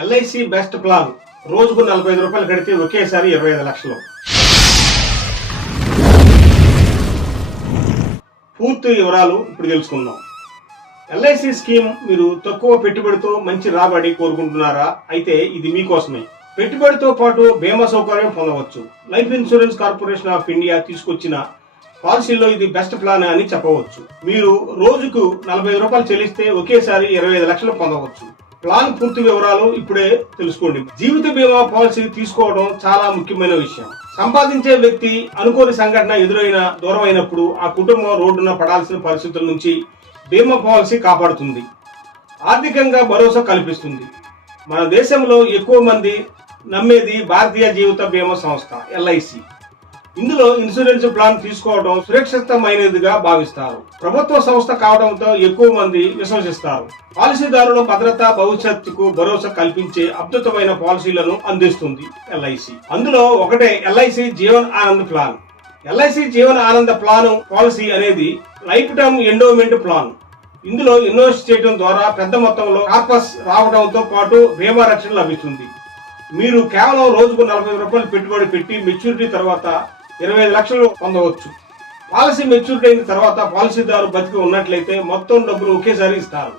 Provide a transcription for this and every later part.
LIC best plan. రోజుకు నలభై ఐదు రూపాయలు కడితే ఒకేసారి ఇరవై ఐదు లక్షలు. పూర్తి వివరాలు ఇప్పుడు తెలుసుకుందాం. ఎల్ఐసి స్కీమ్ మీరు తక్కువ పెట్టుబడితో మంచి రాబడి కోరుకుంటున్నారా? అయితే ఇది మీకోసమే. పెట్టుబడితో పాటు బీమా సౌకర్యం పొందవచ్చు. Life insurance corporation of India తీసుకొచ్చిన పాలసీలో ఇది బెస్ట్ ప్లాన్ అని చెప్పవచ్చు. మీరు రోజుకు నలభై రూపాయలు చెల్లిస్తే ఒకేసారి ఇరవై ఐదు లక్షలు పొందవచ్చు. ప్లాన్ పూర్తి వివరాలు ఇప్పుడే తెలుసుకోండి. జీవిత బీమా పాలసీ తీసుకోవడం చాలా ముఖ్యమైన విషయం. సంపాదించే వ్యక్తి అనుకోని సంఘటన ఎదురైన దూరం అయినప్పుడు ఆ కుటుంబం రోడ్డున పడాల్సిన పరిస్థితుల నుంచి బీమా పాలసీ కాపాడుతుంది. ఆర్థికంగా భరోసా కల్పిస్తుంది. మన దేశంలో ఎక్కువ మంది నమ్మేది భారతీయ జీవిత బీమా సంస్థ ఎల్ఐసి. ఇందులో ఇన్సూరెన్స్ ప్లాన్ తీసుకోవడం సురక్షితమైనదిగా భావిస్తారు. ప్రభుత్వ సంస్థ కావడంతో ఎక్కువ మంది విశ్వసిస్తారు. పాలసీదారుల భద్రత భవిష్యత్తుకు భరోసా కల్పించే అద్భుతమైన పాలసీలను అందిస్తుంది ఎల్ఐసి. అందులో ఒకటే LIC Jeevan Anand plan. LIC Jeevana Ananda plan policy అనేది లైఫ్ టర్మ్ ఎండోమెంట్ ప్లాన్. ఇందులో ఇన్వెస్ట్ చేయడం ద్వారా పెద్ద మొత్తంలో కార్పస్ రావడంతో పాటు బీమా రక్షణ లభిస్తుంది. మీరు కేవలం రోజుకు నలభై రూపాయలు పెట్టుబడి పెట్టి మెచ్యూరిటీ తర్వాత ఇరవై లక్షలు పొందవచ్చు. పాలసీ మెచ్యూరిటీ అయిన తర్వాత పాలసీదారు బతికి ఉన్నట్లయితే మొత్తం డబ్బులు ఒకేసారి ఇస్తారు.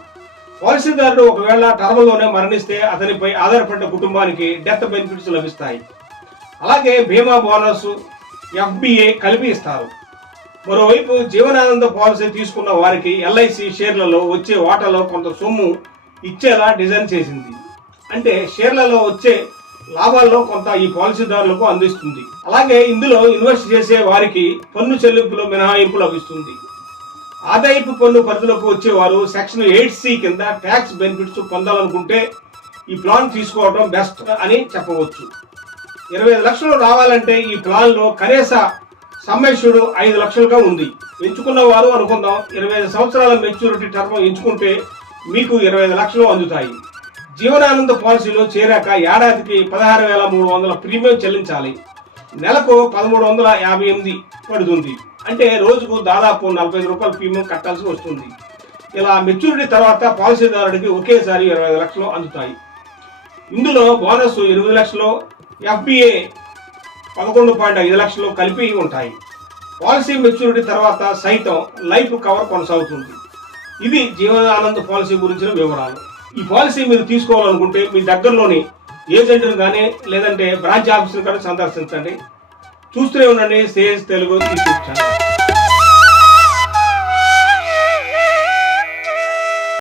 పాలసీదారుడు ఒకవేళ టర్మ్లోనే మరణిస్తే అతనిపై ఆధారపడ్డ కుటుంబానికి డెత్ బెనిఫిట్స్ లభిస్తాయి. అలాగే బీమా బోనస్ ఎఫ్బిఏ కలిపి ఇస్తారు. మరోవైపు జీవనానంద పాలసీ తీసుకున్న వారికి ఎల్ఐసి షేర్లలో వచ్చే వాటాలో కొంత సొమ్ము ఇచ్చేలా డిజైన్ చేసింది. అంటే షేర్లలో వచ్చే లాభాల్లో కొంత ఈ పాలసీదారులకు అందిస్తుంది. అలాగే ఇందులో ఇన్వెస్ట్ చేసే వారికి పన్ను చెల్లింపులో మినహాయింపు లభిస్తుంది. ఆదాయపు పన్ను పరిధిలోకి వచ్చేవారు సెక్షన్ ఎయిట్ సి కింద ట్యాక్స్ బెనిఫిట్స్ పొందాలనుకుంటే ఈ ప్లాన్ తీసుకోవడం బెస్ట్ అని చెప్పవచ్చు. ఇరవై ఐదు లక్షలు రావాలంటే ఈ ప్లాన్లో కనీస సమ్మేషుడు ఐదు లక్షలుగా ఉంది. ఎంచుకున్న వారు అనుకుందాం ఇరవై ఐదు సంవత్సరాల మెచ్యూరిటీ టర్మ్ ఎంచుకుంటే మీకు ఇరవై ఐదు లక్షలు అందుతాయి. జీవనానంద పాలసీలో చేరాక ఏడాదికి పదహారు వేల మూడు వందల ప్రీమియం చెల్లించాలి. నెలకు పదమూడు వందల యాభై ఎనిమిది పడుతుంది. అంటే రోజుకు దాదాపు నలభై ఐదు రూపాయల ప్రీమియం కట్టాల్సి వస్తుంది. ఇలా మెచ్యూరిటీ తర్వాత పాలసీదారుడికి ఒకేసారి ఇరవై ఐదు లక్షలు అందుతాయి. ఇందులో బోనస్ ఎనిమిది లక్షలు ఎఫ్బిఏ పదకొండు పాయింట్ ఐదు లక్షలు కలిపి ఉంటాయి. పాలసీ మెచ్యూరిటీ తర్వాత సైతం లైఫ్ కవర్ కొనసాగుతుంది. ఇది జీవనానంద్ పాలసీ గురించిన వివరాలు. ఈ పాలసీ మీరు తీసుకోవాలనుకుంటే మీ దగ్గరలోని ఏజెంట్ని కానీ లేదంటే బ్రాంచ్ ఆఫీసులు కానీ సందర్శించండి. చూస్తూనే ఉండండి. Sales Telugu YouTube channel